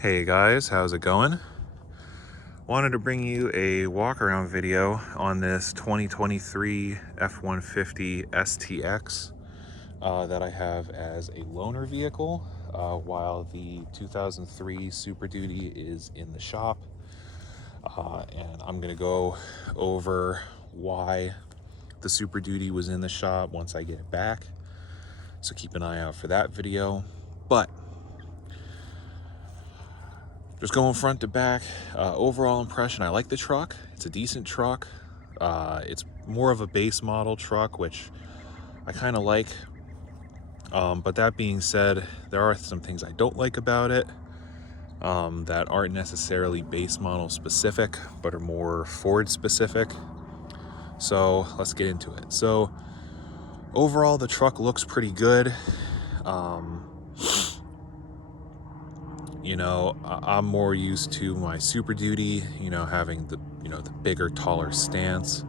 Hey guys, how's it going? Wanted to bring you a walk around video on this 2023 F-150 STX that I have as a loaner vehicle while the 2003 Super Duty is in the shop. And I'm going to go over why the Super Duty was in the shop once I get it back. So keep an eye out for that video. But just going front to back, overall impression, I like the truck. It's a decent truck. It's more of a base model truck, which I kind of like. But that being said, there are some things I don't like about it that aren't necessarily base model specific, but are more Ford specific. So let's get into it. So overall, the truck looks pretty good. You know, I'm more used to my Super Duty, you know, having the bigger, taller stance.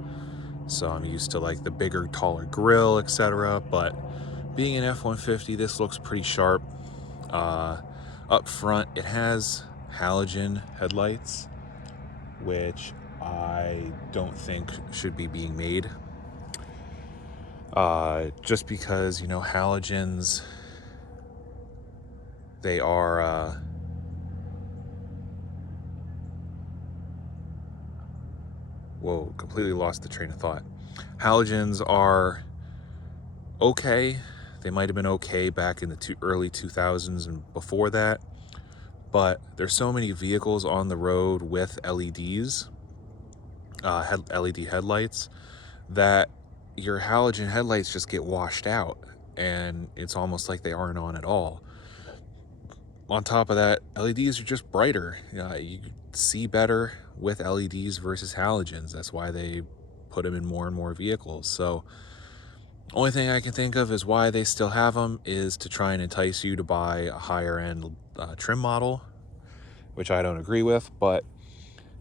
So I'm used to like the bigger, taller grill, etc. But being an F-150, this looks pretty sharp. Up front, it has halogen headlights, which I don't think should be being made. Just because, you know, halogens, they are whoa, completely lost the train of thought. Halogens are okay. They might have been okay back in the early 2000s and before that, but there's so many vehicles on the road with LEDs, LED headlights, that your halogen headlights just get washed out, and it's almost like they aren't on at all. On top of that, LEDs are just brighter. You see better with LEDs versus halogens. That's why they put them in more and more vehicles. So only thing I can think of is why they still have them is to try and entice you to buy a higher end trim model, which I don't agree with, but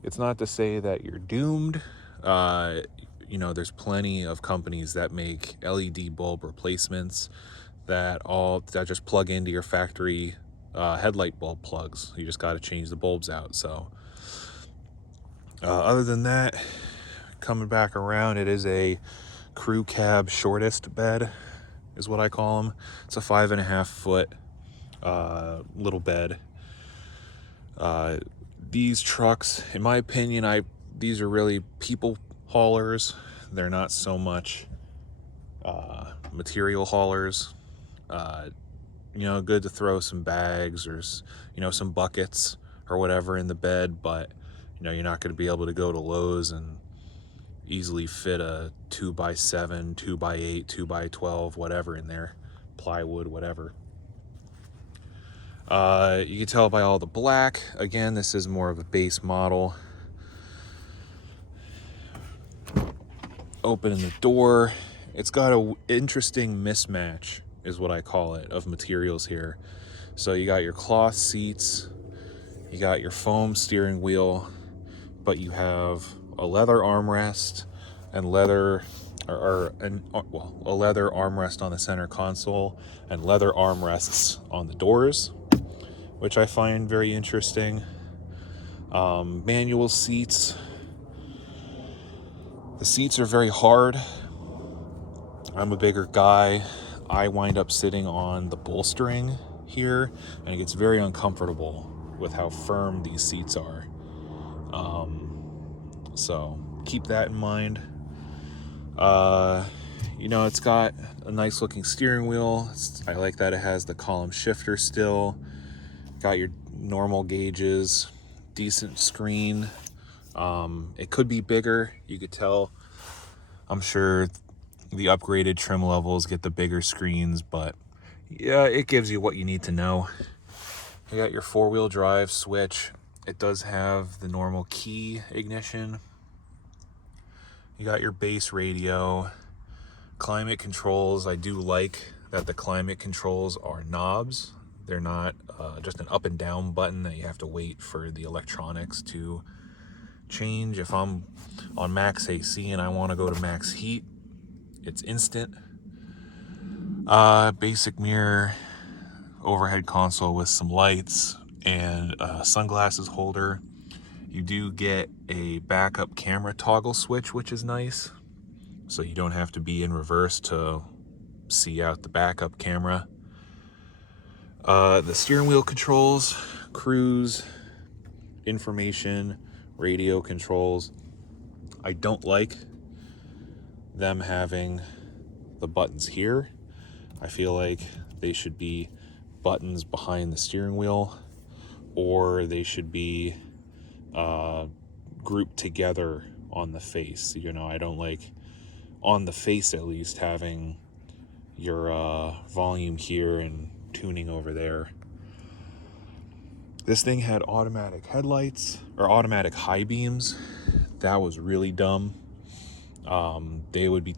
it's not to say that you're doomed. You know, there's plenty of companies that make LED bulb replacements that just plug into your factory headlight bulb plugs. You just got to change the bulbs out. So other than that, coming back around, it is a crew cab shortest bed is what I call them. It's a 5.5 foot little bed. These trucks, in my opinion, these are really people haulers. They're not so much material haulers. You know, good to throw some bags or, you know, some buckets or whatever in the bed, but, you know, you're not going to be able to go to Lowe's and easily fit a 2x7, 2x8, 2x12, whatever in there, plywood, whatever. You can tell by all the black. Again, this is more of a base model. Opening the door, it's got an interesting mismatch, is what I call it, of materials here. So you got your cloth seats, you got your foam steering wheel, but you have a leather armrest and a leather armrest on the center console and leather armrests on the doors, which I find very interesting. Manual seats. The seats are very hard. I'm a bigger guy. I wind up sitting on the bolstering here, and it gets very uncomfortable with how firm these seats are. So keep that in mind. You know, it's got a nice looking steering wheel. I like that it has the column shifter still. Got your normal gauges, decent screen. It could be bigger. You could tell, I'm sure the upgraded trim levels get the bigger screens, but yeah, it gives you what you need to know. You got your 4-wheel drive switch. It does have the normal key ignition. You got your base radio, climate controls. I do like that the climate controls are knobs. They're not just an up and down button that you have to wait for the electronics to change. If I'm on max AC and I want to go to max heat, it's instant. Basic mirror, overhead console with some lights, and a sunglasses holder. You do get a backup camera toggle switch, which is nice. So you don't have to be in reverse to see out the backup camera. The steering wheel controls, cruise, information, radio controls. I don't like them having the buttons here. I feel like they should be buttons behind the steering wheel, or they should be grouped together on the face. You know, I don't like, on the face at least, having your volume here and tuning over there. This thing had automatic headlights, or automatic high beams. That was really dumb. They would be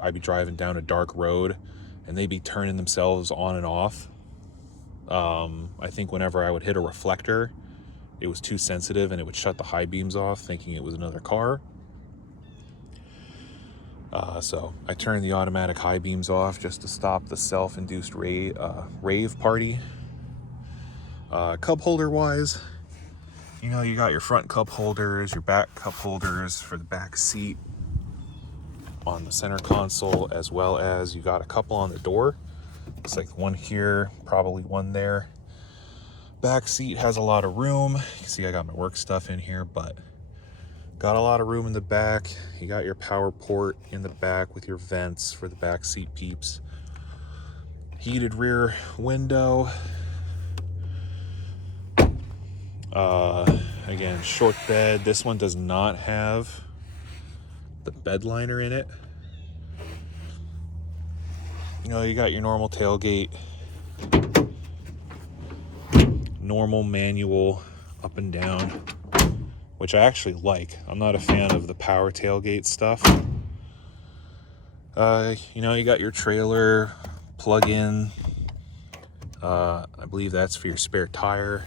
I'd be driving down a dark road and they'd be turning themselves on and off. I think whenever I would hit a reflector, it was too sensitive and it would shut the high beams off, thinking it was another car. So I turned the automatic high beams off just to stop the self-induced rave party. Cup holder wise, you know, you got your front cup holders, your back cup holders for the back seat on the center console, as well as you got a couple on the door. Looks like one here, probably one there. Back seat has a lot of room. You can see I got my work stuff in here, but got a lot of room in the back. You got your power port in the back with your vents for the back seat peeps. Heated rear window. Again, short bed. This one does not have the bed liner in it. You know, you got your normal tailgate, normal manual up and down, which I actually like. I'm not a fan of the power tailgate stuff. You know, you got your trailer plug-in. I believe that's for your spare tire.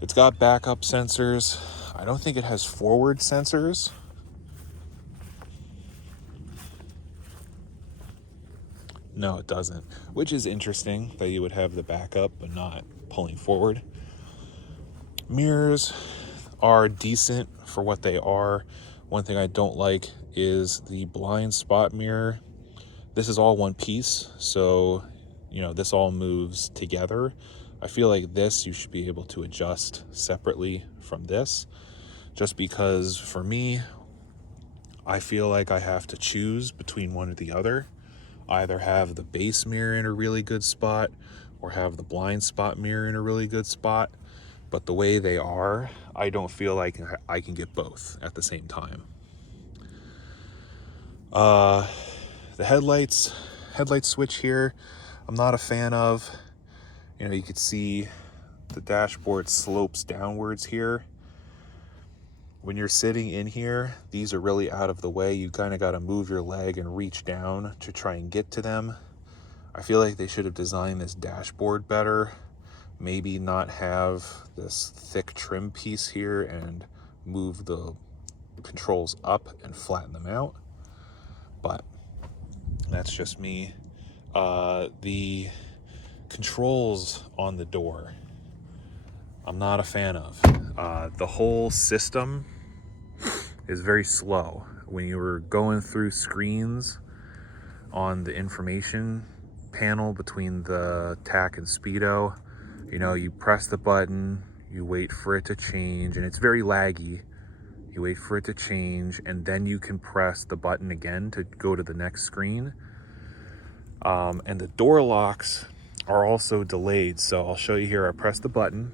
It's got backup sensors. I don't think it has forward sensors. No, it doesn't, which is interesting that you would have the backup but not pulling forward. Mirrors are decent for what they are. One thing I don't like is the blind spot mirror. This is all one piece, so you know, this all moves together. I feel like this you should be able to adjust separately from this, just because for me, I feel like I have to choose between one or the other. Either have the base mirror in a really good spot or have the blind spot mirror in a really good spot. But the way they are, I don't feel like I can get both at the same time. The headlight switch here, I'm not a fan of. You know, you could see the dashboard slopes downwards here. When you're sitting in here, these are really out of the way. You kind of got to move your leg and reach down to try and get to them. I feel like they should have designed this dashboard better. Maybe not have this thick trim piece here and move the controls up and flatten them out. But that's just me. The controls on the door, I'm not a fan of. The whole system is very slow. When you were going through screens on the information panel between the TAC and Speedo, you know, you press the button, you wait for it to change, and it's very laggy. You wait for it to change, and then you can press the button again to go to the next screen. And the door locks are also delayed. So I'll show you here. I press the button,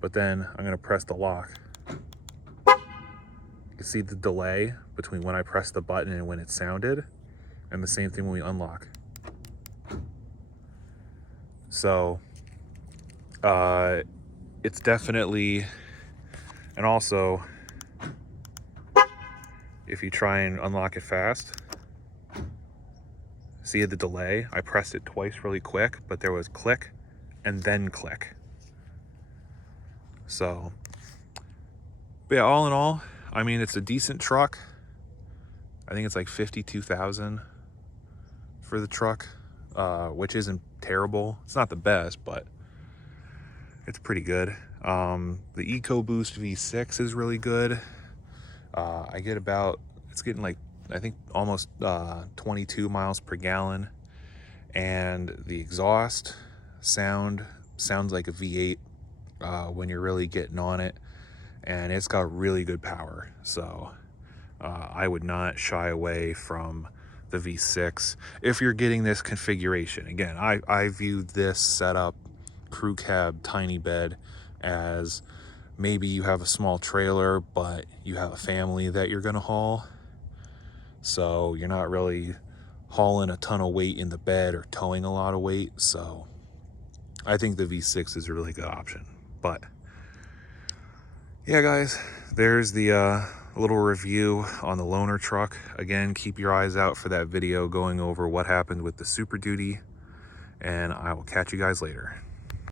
but then I'm going to press the lock. You can see the delay between when I press the button and when it sounded, and the same thing when we unlock. So it's definitely, and also if you try and unlock it fast, see the delay? I pressed it twice really quick, but there was click and then click. So, but yeah, all in all, I mean, it's a decent truck. I think it's like $52,000 for the truck, which isn't terrible. It's not the best, but it's pretty good. The EcoBoost V6 is really good. I get it's getting like, I think almost 22 miles per gallon. And the exhaust sounds like a V8 when you're really getting on it. And it's got really good power. So I would not shy away from the V6 if you're getting this configuration. Again, I view this setup, crew cab, tiny bed, as maybe you have a small trailer, but you have a family that you're gonna haul. So you're not really hauling a ton of weight in the bed or towing a lot of weight. So I think the V6 is a really good option. But yeah, guys, there's the little review on the loaner truck. Again, keep your eyes out for that video going over what happened with the Super Duty, and I will catch you guys later.